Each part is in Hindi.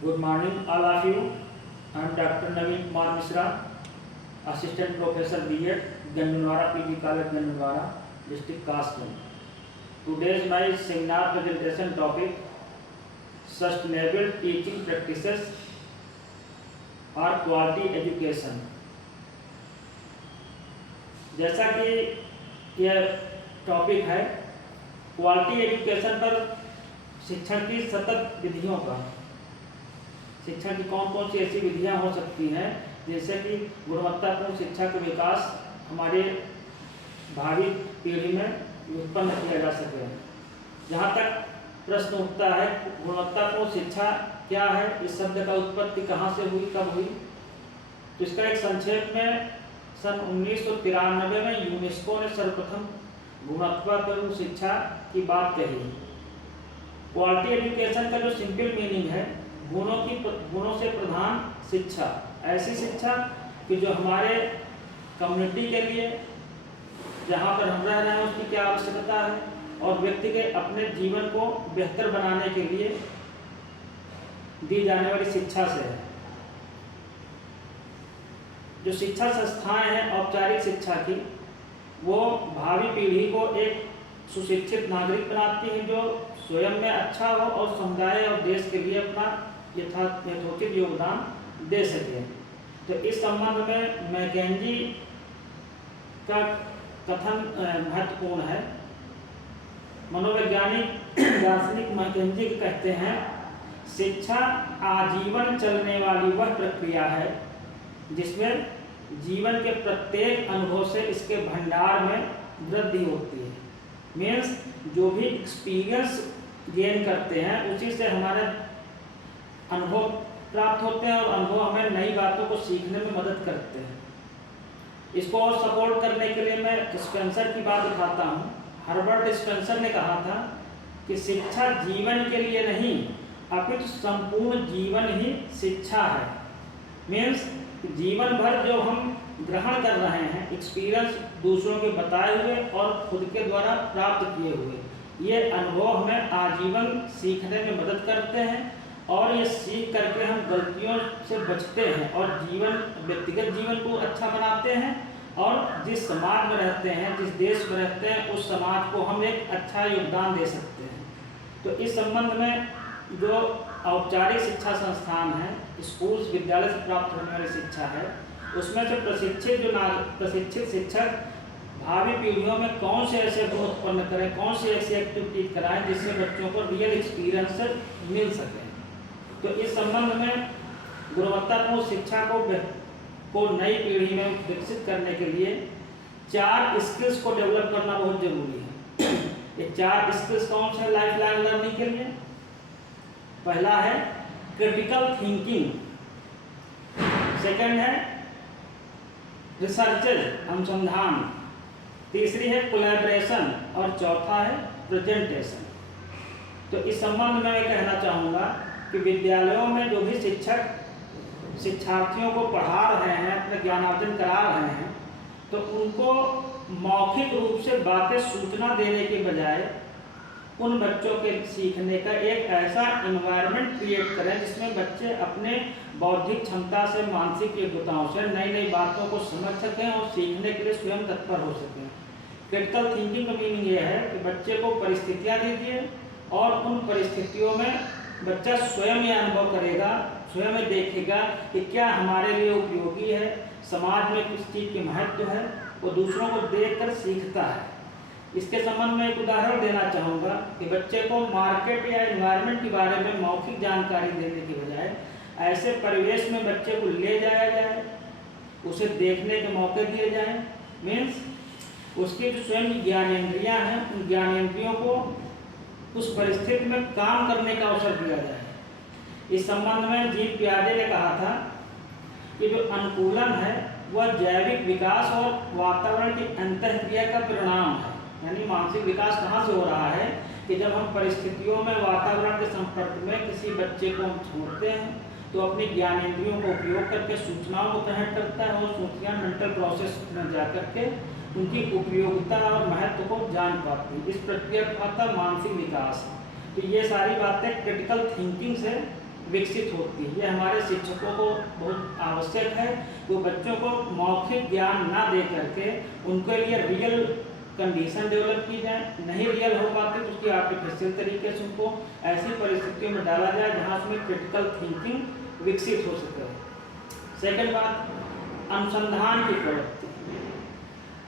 Good morning, all of you. I am Dr. Naveen Kumar Mishra, Assistant Professor B.Ed, Gandunwara PG College, Gandunwara, District Kastam. Today's my seminar presentation topic: Sustainable Teaching Practices or Quality Education. जैसा कि यह टॉपिक है क्वालिटी एजुकेशन पर शिक्षण की सतत विधियों का, शिक्षण की कौन कौन सी ऐसी विधियां हो सकती हैं जिससे कि गुणवत्तापूर्ण शिक्षा का विकास हमारे भावी पीढ़ी में उत्पन्न किया जा सके। जहाँ तक प्रश्न उठता है गुणवत्तापूर्ण शिक्षा क्या है, इस शब्द का उत्पत्ति कहाँ से हुई, कब हुई, तो इसका एक संक्षेप में सन 1993 में यूनेस्को ने सर्वप्रथम गुणवत्तापूर्ण शिक्षा की बात कही। क्वालिटी एजुकेशन का जो सिंपल मीनिंग है, गुणों से प्रधान शिक्षा, ऐसी शिक्षा कि जो हमारे कम्युनिटी के लिए, जहाँ पर हम रह रहे हैं उसकी क्या आवश्यकता है और व्यक्ति के अपने जीवन को बेहतर बनाने के लिए दी जाने वाली शिक्षा से है। जो शिक्षा संस्थाएं हैं औपचारिक शिक्षा की, वो भावी पीढ़ी को एक सुशिक्षित नागरिक बनाती हैं जो स्वयं में अच्छा हो और समुदाय और देश के लिए अपना यथोचित योगदान दे सके। तो इस संबंध में मैकेंजी का कथन महत्वपूर्ण है। मनोवैज्ञानिक दार्शनिक मैकेंजी कहते हैं, शिक्षा आजीवन चलने वाली वह प्रक्रिया है जिसमें जीवन के प्रत्येक अनुभव से इसके भंडार में वृद्धि होती है। मीन्स जो भी एक्सपीरियंस गेन करते हैं उसी से हमारे अनुभव प्राप्त होते हैं और अनुभव हमें नई बातों को सीखने में मदद करते हैं। इसको और सपोर्ट करने के लिए मैं स्पेंसर की बात उठाता हूँ। हर्बर्ट स्पेंसर ने कहा था कि शिक्षा जीवन के लिए नहीं अपितु संपूर्ण जीवन ही शिक्षा है। मीन्स जीवन भर जो हम ग्रहण कर रहे हैं एक्सपीरियंस, दूसरों के बताए हुए और खुद के द्वारा प्राप्त किए हुए, ये अनुभव हमें आजीवन सीखने में मदद करते हैं और ये सीख करके हम गलतियों से बचते हैं और व्यक्तिगत जीवन को अच्छा बनाते हैं और जिस समाज में रहते हैं, जिस देश में रहते हैं, उस समाज को हम एक अच्छा योगदान दे सकते हैं। तो इस संबंध में जो औपचारिक शिक्षा संस्थान है, स्कूल विद्यालय से प्राप्त होने वाली शिक्षा है, उसमें से प्रशिक्षित शिक्षक भावी पीढ़ियों में कौन से ऐसे गुण उत्पन्न करें, कौन से ऐसी एक्टिविटी कराएं जिससे बच्चों को रियल एक्सपीरियंस मिल सके। तो इस संबंध में गुणवत्तापूर्ण शिक्षा को नई पीढ़ी में विकसित करने के लिए 4 स्किल्स को डेवलप करना बहुत जरूरी है। ये 4 स्किल्स कौन से लाइफ लॉन्ग लर्निंग के लिए? पहला है क्रिटिकल थिंकिंग, सेकंड है रिसर्च अनुसंधान, तीसरी है कोलैबोरेशन और चौथा है प्रेजेंटेशन। तो इस संबंध में मैं कहना चाहूँगा कि विद्यालयों में जो भी शिक्षक शिक्षार्थियों को पढ़ा रहे हैं, अपने ज्ञानार्जन करा रहे हैं, तो उनको मौखिक रूप से बातें सूचना देने के बजाय उन बच्चों के सीखने का एक ऐसा एनवायरनमेंट क्रिएट करें जिसमें बच्चे अपने बौद्धिक क्षमता से, मानसिक योग्यताओं से नई नई बातों को समझ सकें और सीखने के लिए स्वयं तत्पर हो सकें। क्रिटिकल थिंकिंग का मीनिंग ये है कि बच्चे को परिस्थितियाँ दीजिए और उन परिस्थितियों में बच्चा स्वयं ये अनुभव करेगा, स्वयं देखेगा कि क्या हमारे लिए उपयोगी है, समाज में किस चीज़ की महत्व है, वो दूसरों को देखकर सीखता है। इसके संबंध में एक उदाहरण देना चाहूँगा कि बच्चे को मार्केट या एनवायरनमेंट के बारे में मौखिक जानकारी देने के बजाय ऐसे परिवेश में बच्चे को ले जाया जाए, उसे देखने के मौके दिए जाएं। मीन्स उसकी जो स्वयं ज्ञानेंद्रियाँ हैं, उन ज्ञानेंद्रियों को उस परिस्थिति में काम करने का अवसर दिया जाए। इस संबंध में जीन पियाजे ने कहा था कि जो अनुकूलन है वह जैविक विकास और वातावरण की अंतःक्रिया का परिणाम है। यानी मानसिक विकास कहाँ से हो रहा है कि जब हम परिस्थितियों में, वातावरण के संपर्क में किसी बच्चे को हम छोड़ते हैं तो अपनी ज्ञानेंद्रियों का उपयोग करके सूचनाओं को ग्रहण करता है और सूचना मेंटल प्रोसेस में जा करके उनकी उपयोगिता और महत्व को जान पाती है। इस प्रक्रिया का मानसिक विकास है। तो ये सारी बातें क्रिटिकल थिंकिंग से विकसित होती है। ये हमारे शिक्षकों को बहुत आवश्यक है। वो बच्चों को मौखिक ज्ञान ना दे करके उनके लिए रियल कंडीशन डेवलप की जाए। नहीं रियल हो पाती तो उसकी आर्टिफिशियल तरीके से उनको ऐसी परिस्थितियों में डाला जाए जहाँ उसमें क्रिटिकल थिंकिंग विकसित हो सके। सेकंड बात, अनुसंधान की प्रवृत्ति।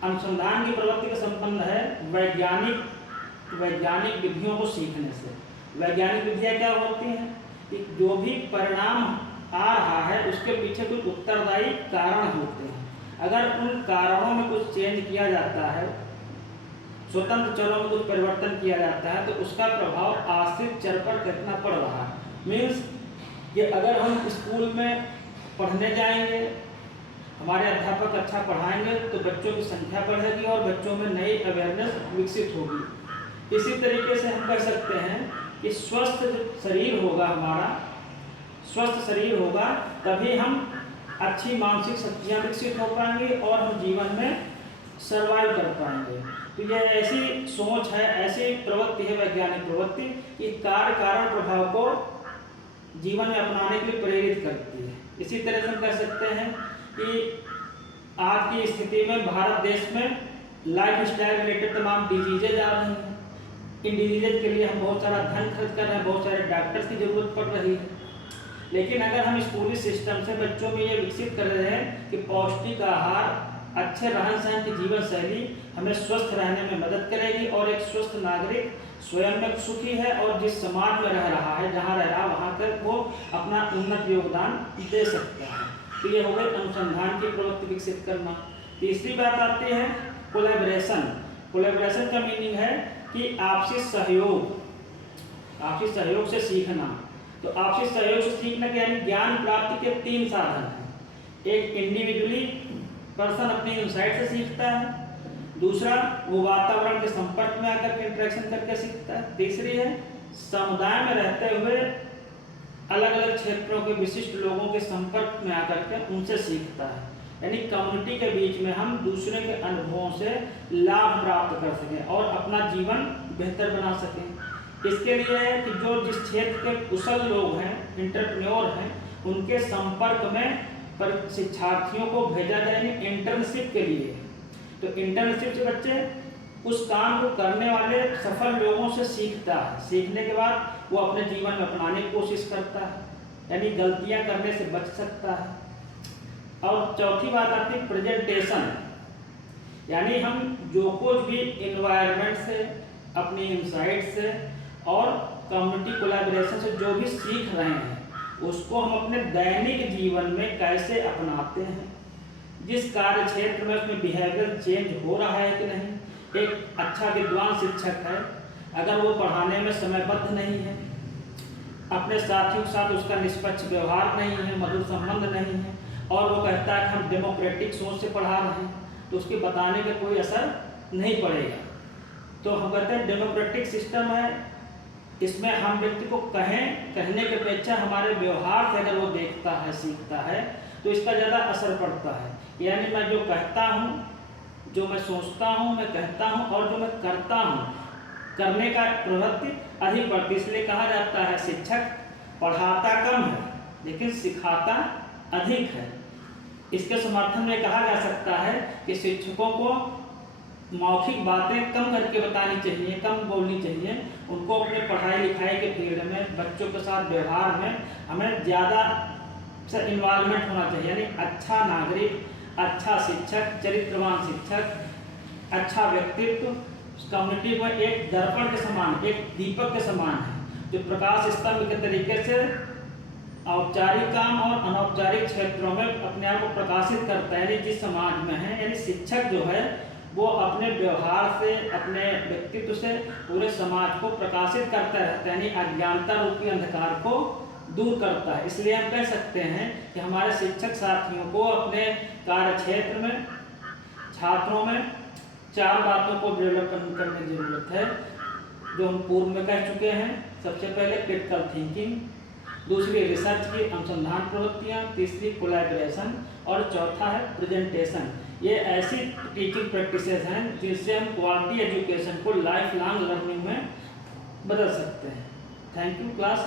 अनुसंधान की प्रवृत्ति का संबंध है वैज्ञानिक विधियों को सीखने से। वैज्ञानिक विधियाँ क्या होती हैं कि जो भी परिणाम आ रहा है उसके पीछे कुछ उत्तरदायी कारण होते हैं। अगर उन कारणों में कुछ चेंज किया जाता है, स्वतंत्र चरों में कुछ परिवर्तन किया जाता है, तो उसका प्रभाव आश्रित चर पर कितना पड़ रहा है। मीन्स कि अगर हम स्कूल में पढ़ने जाएंगे, हमारे अध्यापक अच्छा पढ़ाएंगे तो बच्चों की संख्या बढ़ेगी और बच्चों में नई अवेयरनेस विकसित होगी। इसी तरीके से हम कह सकते हैं कि स्वस्थ शरीर होगा, हमारा स्वस्थ शरीर होगा तभी हम अच्छी मानसिक शक्तियाँ विकसित हो पाएंगे और हम जीवन में सर्वाइव कर पाएंगे। तो यह ऐसी सोच है, ऐसी प्रवृत्ति है वैज्ञानिक प्रवृत्ति कि कार्य कारण प्रभाव को जीवन में अपनाने के लिए प्रेरित करती है। इसी तरह से हम कह सकते हैं कि आज की स्थिति में भारत देश में लाइफ स्टाइल रिलेटेड तमाम डिजीजेज आ रही हैं। इन डिजीजेज के लिए हम बहुत सारा धन खर्च कर रहे हैं, बहुत सारे डॉक्टर्स की जरूरत पड़ रही है। लेकिन अगर हम स्कूली सिस्टम से बच्चों में ये विकसित कर रहे हैं कि पौष्टिक आहार, अच्छे रहन सहन की जीवन शैली हमें स्वस्थ रहने में मदद करेगी और एक स्वस्थ नागरिक स्वयं में सुखी है और जिस समाज में रह रहा है, जहाँ रह रहा वहाँ तक वो अपना उन्नत योगदान दे सकता है। तो ये हो गई अनुसंधान की प्रवृत्ति विकसित करना। तीसरी बात आती है कोलैबोरेशन। कोलैबोरेशन का मीनिंग है कि आपसी सहयोग से सीखना। तो आपसी सहयोग से सीखना के यानी ज्ञान प्राप्ति के 3 साधन हैं। एक इंडिविजुअली पर्सन अपनी इनसाइट से सीखता है, दूसरा वो वातावरण के संपर्क में आकर के इंटरेक्शन करके सीखता है, तीसरी है समुदाय में रहते हुए अलग अलग क्षेत्रों के विशिष्ट लोगों के संपर्क में आकर के उनसे सीखता है। यानी कम्युनिटी के बीच में हम दूसरे के अनुभवों से लाभ प्राप्त कर सकें और अपना जीवन बेहतर बना सकें। इसके लिए है कि जो जिस क्षेत्र के कुशल लोग हैं, एंटरप्रेन्योर हैं, उनके संपर्क में शिक्षार्थियों को भेजा जाए इंटर्नशिप के लिए। तो इंटर्नशिप से बच्चे उस काम को करने वाले सफल लोगों से सीखता है। सीखने के बाद वो अपने जीवन में अपनाने की कोशिश करता है, यानी गलतियां करने से बच सकता है। और चौथी बात आती है प्रेजेंटेशन, यानी हम जो कुछ भी इन्वायरमेंट से, अपनी इनसाइट से और कम्युनिटी कोलैबोरेशन से जो भी सीख रहे हैं उसको हम अपने दैनिक जीवन में कैसे अपनाते हैं, जिस कार्य क्षेत्र में उसमें बिहेवियर चेंज हो रहा है कि नहीं। एक अच्छा विद्वान शिक्षक है, अगर वो पढ़ाने में समयबद्ध नहीं है, अपने साथियों के साथ उसका निष्पक्ष व्यवहार नहीं है, मधुर संबंध नहीं है और वो कहता है कि हम डेमोक्रेटिक सोच से पढ़ा रहे हैं, तो उसके बताने का कोई असर नहीं पड़ेगा। तो हम कहते हैं डेमोक्रेटिक सिस्टम है, इसमें हम व्यक्ति को कहने के अपेक्षा हमारे व्यवहार से अगर वो देखता है, सीखता है तो इसका ज़्यादा असर पड़ता है। यानी मैं जो कहता हूँ, जो मैं सोचता हूँ, मैं कहता हूँ और जो मैं करता हूँ, करने का प्रवृत्ति अधिक बढ़ती। इसलिए कहा जाता है शिक्षक पढ़ाता कम है लेकिन सिखाता अधिक है। इसके समर्थन में कहा जा सकता है कि शिक्षकों को मौखिक बातें कम करके बतानी चाहिए, कम बोलनी चाहिए। उनको अपने पढ़ाई लिखाई के फील्ड में, बच्चों के साथ व्यवहार में हमें ज़्यादा से इन्वॉल्वमेंट होना चाहिए। यानी अच्छा नागरिक, अच्छा शिक्षक, चरित्रवान शिक्षक, अच्छा व्यक्तित्व कम्युनिटी में एक दर्पण के समान, एक दीपक के समान है, जो प्रकाश स्तंभ के तरीके से औपचारिक काम और अनौपचारिक क्षेत्रों में अपने आप को प्रकाशित करता है। यानी जिस समाज में है, यानी शिक्षक जो है वो अपने व्यवहार से, अपने व्यक्तित्व से पूरे समाज को प्रकाशित करता रहता है, यानी अज्ञानता रूपी अंधकार को दूर करता है। इसलिए हम कह सकते हैं कि हमारे शिक्षक साथियों को अपने कार्य क्षेत्र में, छात्रों में 4 बातों को डेवलप करने की जरूरत है, जो हम पूर्व में कह चुके हैं। सबसे पहले क्रिटिकल थिंकिंग, दूसरी रिसर्च की अनुसंधान प्रवृत्तियाँ, तीसरी कोलैबोरेशन और चौथा है प्रेजेंटेशन। ये ऐसी टीचिंग प्रैक्टिसेस हैं जिससे हम क्वालिटी एजुकेशन को लाइफ लॉन्ग लर्निंग में बदल सकते हैं। Thank you class.